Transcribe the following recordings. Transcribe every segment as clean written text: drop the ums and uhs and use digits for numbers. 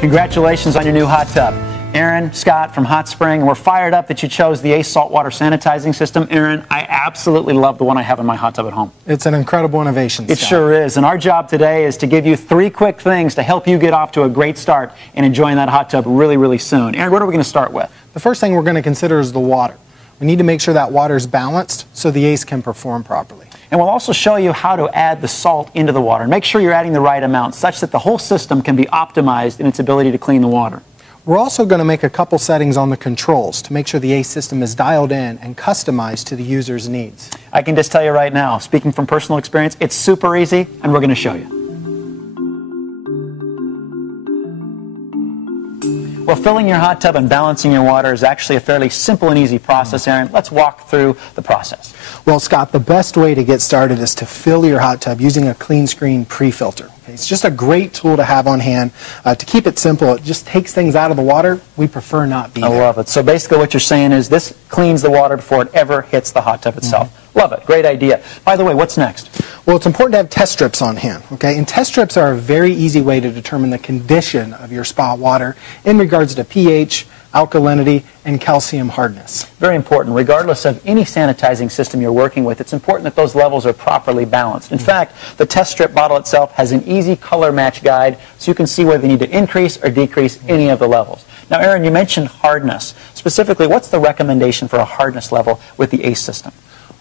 Congratulations on your new hot tub. Aaron, Scott from Hot Spring, we're fired up that you chose the Ace saltwater sanitizing system. Aaron, I absolutely love the one I have in my hot tub at home. It's an incredible innovation, Scott. It sure is, and our job today is to give you 3 quick things to help you get off to a great start and enjoying that hot tub really, really soon. Aaron, what are we going to start with? The first thing we're going to consider is the water. We need to make sure that water is balanced so the Ace can perform properly. And we'll also show you how to add the salt into the water and make sure you're adding the right amount such that the whole system can be optimized in its ability to clean the water. We're also going to make a couple settings on the controls to make sure the Ace system is dialed in and customized to the user's needs. I can just tell you right now, speaking from personal experience, it's super easy, and we're going to show you. Well, filling your hot tub and balancing your water is actually a fairly simple and easy process, Aaron. Let's walk through the process. Well, Scott, the best way to get started is to fill your hot tub using a clean screen pre-filter. Okay, it's just a great tool to have on hand. To keep it simple, it just takes things out of the water. We prefer not be there. I love it. So basically what you're saying is this cleans the water before it ever hits the hot tub itself. Love it. Great idea. By the way, what's next? Well, it's important to have test strips on hand, okay? And test strips are a very easy way to determine the condition of your spa water in regards to pH, alkalinity, and calcium hardness. Very important. Regardless of any sanitizing system you're working with, it's important that those levels are properly balanced. In fact, the test strip bottle itself has an easy color match guide so you can see whether you need to increase or decrease any of the levels. Now, Aaron, you mentioned hardness. Specifically, what's the recommendation for a hardness level with the Ace system?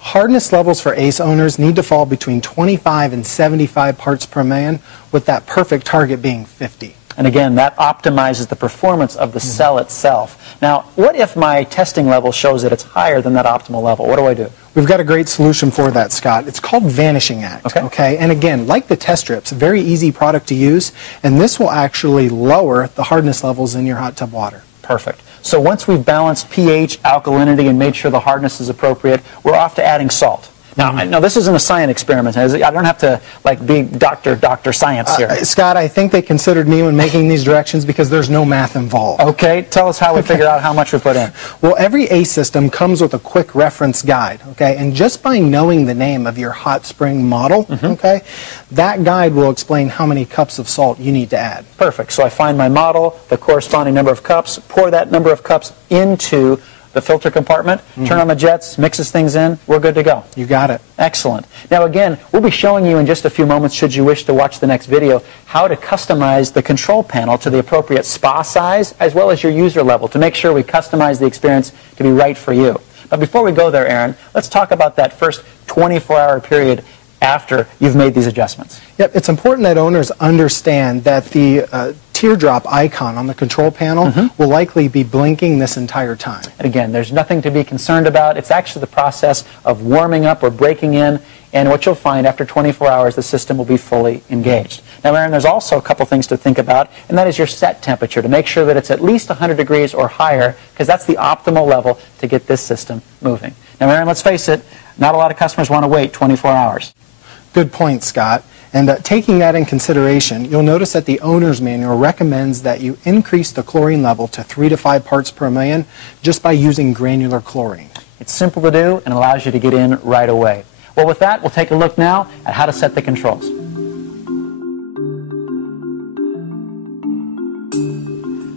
Hardness levels for Ace owners need to fall between 25 and 75 parts per million, with that perfect target being 50. And again, that optimizes the performance of the cell itself. Now, what if my testing level shows that it's higher than that optimal level? What do I do? We've got a great solution for that, Scott. It's called Vanishing Act. Okay? And again, like the test strips, very easy product to use, and this will actually lower the hardness levels in your hot tub water. Perfect. So once we've balanced pH, alkalinity, and made sure the hardness is appropriate, we're off to adding salt. Now, this isn't a science experiment. I don't have to be Dr. Science here. Scott, I think they considered me when making these directions because there's no math involved. Okay, tell us how we figure out how much we put in. Well, every Ace system comes with a quick reference guide, okay? And just by knowing the name of your hot spring model, okay, that guide will explain how many cups of salt you need to add. Perfect. So I find my model, the corresponding number of cups, pour that number of cups into the filter compartment, turn on the jets, mixes things in, we're good to go. You got it. Excellent. Now again, we'll be showing you in just a few moments, should you wish to watch the next video, how to customize the control panel to the appropriate spa size as well as your user level to make sure we customize the experience to be right for you. But before we go there, Aaron, let's talk about that first 24-hour period after you've made these adjustments. Yep, it's important that owners understand that the teardrop icon on the control panel will likely be blinking this entire time. And again, there's nothing to be concerned about. It's actually the process of warming up or breaking in, and what you'll find after 24 hours, the system will be fully engaged. Now, Aaron, there's also a couple things to think about, and that is your set temperature, to make sure that it's at least 100 degrees or higher, because that's the optimal level to get this system moving. Now, Aaron, let's face it, not a lot of customers want to wait 24 hours. Good point, Scott. And taking that in consideration, you'll notice that the owner's manual recommends that you increase the chlorine level to 3 to 5 parts per million just by using granular chlorine. It's simple to do and allows you to get in right away. Well, with that, we'll take a look now at how to set the controls.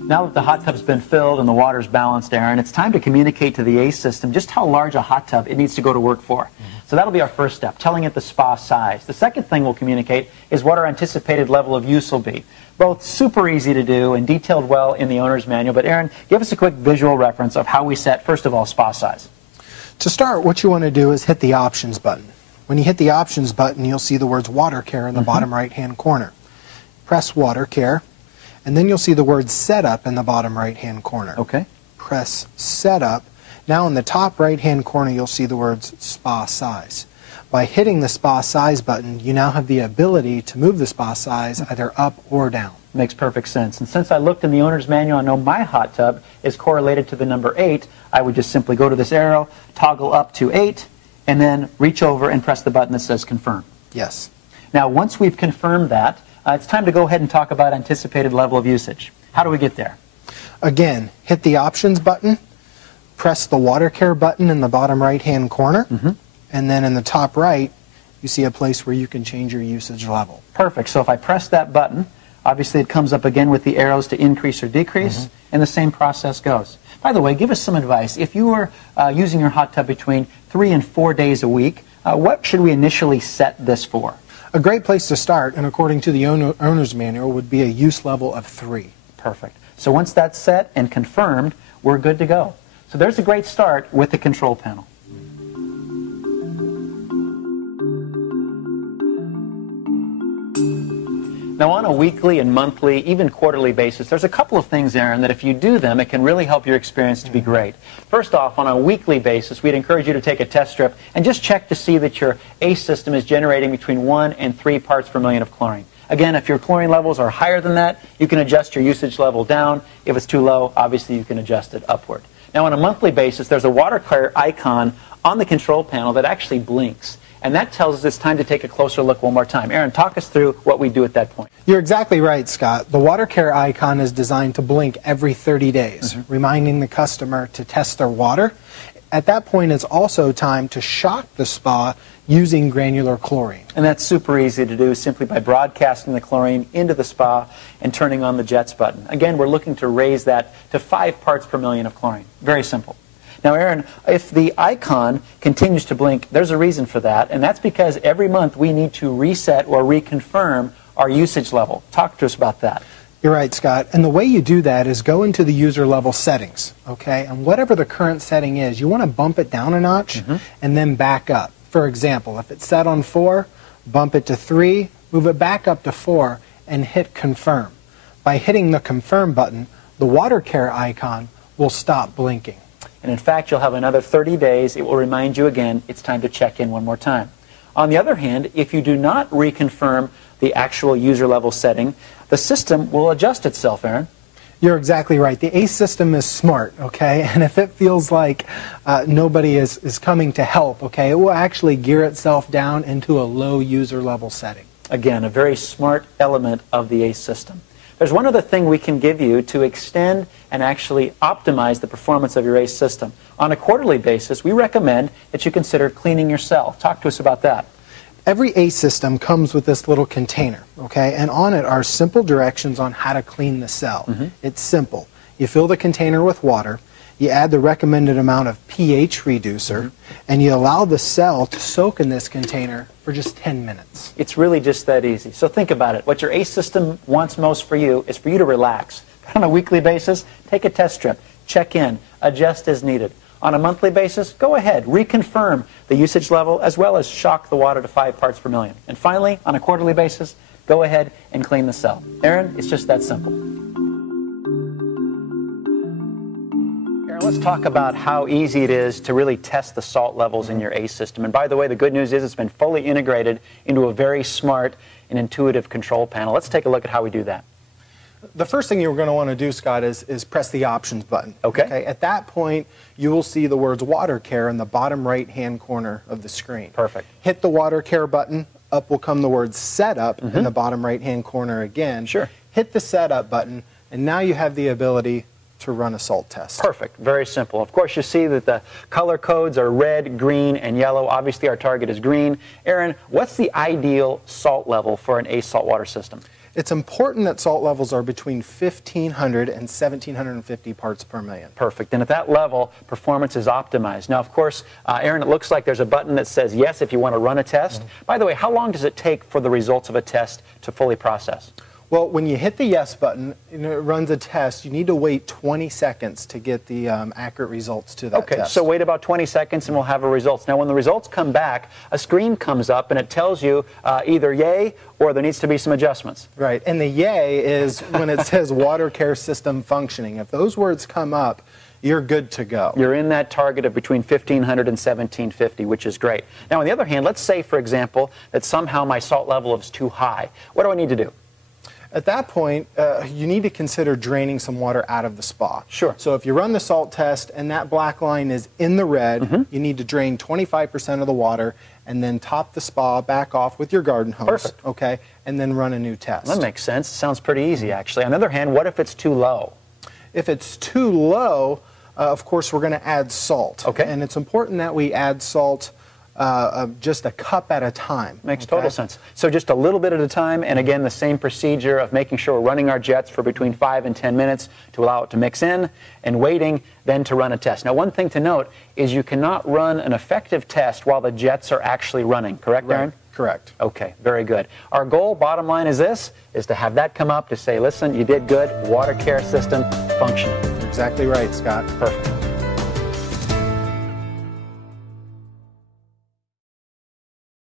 Now that the hot tub's been filled and the water's balanced, Aaron, it's time to communicate to the Ace system just how large a hot tub it needs to go to work for. So that'll be our first step, telling it the spa size. The second thing we'll communicate is what our anticipated level of use will be. Both super easy to do and detailed well in the owner's manual. But Aaron, give us a quick visual reference of how we set, first of all, spa size. To start, what you want to do is hit the options button. When you hit the options button, you'll see the words water care in the bottom right-hand corner. Press water care, and then you'll see the word setup in the bottom right-hand corner. Okay. Press setup. Now in the top right-hand corner, you'll see the words spa size. By hitting the spa size button, you now have the ability to move the spa size either up or down. Makes perfect sense. And since I looked in the owner's manual, I know my hot tub is correlated to the number 8. I would just simply go to this arrow, toggle up to 8, and then reach over and press the button that says confirm. Yes. Now, once we've confirmed that, it's time to go ahead and talk about anticipated level of usage. How do we get there? Again, hit the options button, press the water care button in the bottom right-hand corner, and then in the top right, you see a place where you can change your usage level. Perfect. So if I press that button, Obviously, it comes up again with the arrows to increase or decrease, and the same process goes. By the way, give us some advice. If you are using your hot tub between 3 and 4 days a week, what should we initially set this for? A great place to start, and according to the owner's manual, would be a use level of 3. Perfect. So once that's set and confirmed, we're good to go. So there's a great start with the control panel. Now, on a weekly and monthly, even quarterly basis, there's a couple of things, Aaron, that if you do them, it can really help your experience to be great. First off, on a weekly basis, we'd encourage you to take a test strip and just check to see that your ACE system is generating between 1 and 3 parts per million of chlorine. Again, if your chlorine levels are higher than that, you can adjust your usage level down. If it's too low, obviously you can adjust it upward. Now, on a monthly basis, there's a water care icon on the control panel that actually blinks. And that tells us it's time to take a closer look one more time. Aaron, talk us through what we do at that point. You're exactly right, Scott. The water care icon is designed to blink every 30 days, reminding the customer to test their water. At that point, it's also time to shock the spa using granular chlorine. And that's super easy to do simply by broadcasting the chlorine into the spa and turning on the jets button. Again, we're looking to raise that to 5 parts per million of chlorine. Very simple. Now, Aaron, if the icon continues to blink, there's a reason for that, and that's because every month we need to reset or reconfirm our usage level. Talk to us about that. You're right, Scott. And the way you do that is go into the user level settings, okay? And whatever the current setting is, you want to bump it down a notch and then back up. For example, if it's set on 4, bump it to 3, move it back up to 4, and hit confirm. By hitting the confirm button, the water care icon will stop blinking. And in fact, you'll have another 30 days. It will remind you again it's time to check in one more time. On the other hand, if you do not reconfirm the actual user level setting, the system will adjust itself, Aaron. You're exactly right. The ACE system is smart, okay? And if it feels like nobody is coming to help, okay, it will actually gear itself down into a low user level setting. Again, a very smart element of the ACE system. There's one other thing we can give you to extend and actually optimize the performance of your ACE system. On a quarterly basis, we recommend that you consider cleaning your cell. Talk to us about that. Every ACE system comes with this little container, okay? And on it are simple directions on how to clean the cell. It's simple. You fill the container with water, you add the recommended amount of pH reducer, and you allow the cell to soak in this container for just 10 minutes. It's really just that easy. So think about it. What your ACE system wants most for you is for you to relax. On a weekly basis, take a test strip, check in, adjust as needed. On a monthly basis, go ahead, reconfirm the usage level as well as shock the water to 5 parts per million. And finally, on a quarterly basis, go ahead and clean the cell. Aaron, it's just that simple. Let's talk about how easy it is to really test the salt levels in your ACE system. And by the way, the good news is it's been fully integrated into a very smart and intuitive control panel. Let's take a look at how we do that. The first thing you're going to want to do, Scott, is press the options button. Okay. At that point, you will see the words water care in the bottom right-hand corner of the screen. Perfect. Hit the water care button. Up will come the word setup in the bottom right-hand corner again. Sure. Hit the setup button, and now you have the ability to run a salt test. Perfect. Very simple. Of course, you see that the color codes are red, green, and yellow. Obviously, our target is green. Aaron, what's the ideal salt level for an ACE saltwater system? It's important that salt levels are between 1,500 and 1,750 parts per million. Perfect. And at that level, performance is optimized. Now, of course, Aaron, it looks like there's a button that says yes if you want to run a test. By the way, how long does it take for the results of a test to fully process? Well, when you hit the yes button and it runs a test, you need to wait 20 seconds to get the accurate results to that test. Okay, so wait about 20 seconds and we'll have our results. Now, when the results come back, a screen comes up and it tells you either yay or there needs to be some adjustments. Right, and the yay is when it says water care system functioning. If those words come up, you're good to go. You're in that target of between 1,500 and 1,750, which is great. Now, on the other hand, let's say, for example, that somehow my salt level is too high. What do I need to do? At that point, you need to consider draining some water out of the spa. Sure. So if you run the salt test and that black line is in the red, you need to drain 25% of the water and then top the spa back off with your garden hose. Perfect. Okay, and then run a new test. That makes sense. Sounds pretty easy, actually. On the other hand, what if it's too low? If it's too low, of course, we're going to add salt. Okay. And it's important that we add salt just a cup at a time. Makes total sense. So just a little bit at a time, and again, the same procedure of making sure we're running our jets for between 5 and 10 minutes to allow it to mix in, and waiting then to run a test. Now, one thing to note is you cannot run an effective test while the jets are actually running, correct, Darren? Right. Correct. Okay, very good. Our goal, bottom line, is this, is to have that come up to say, listen, you did good, water care system functioning. Exactly right, Scott. Perfect.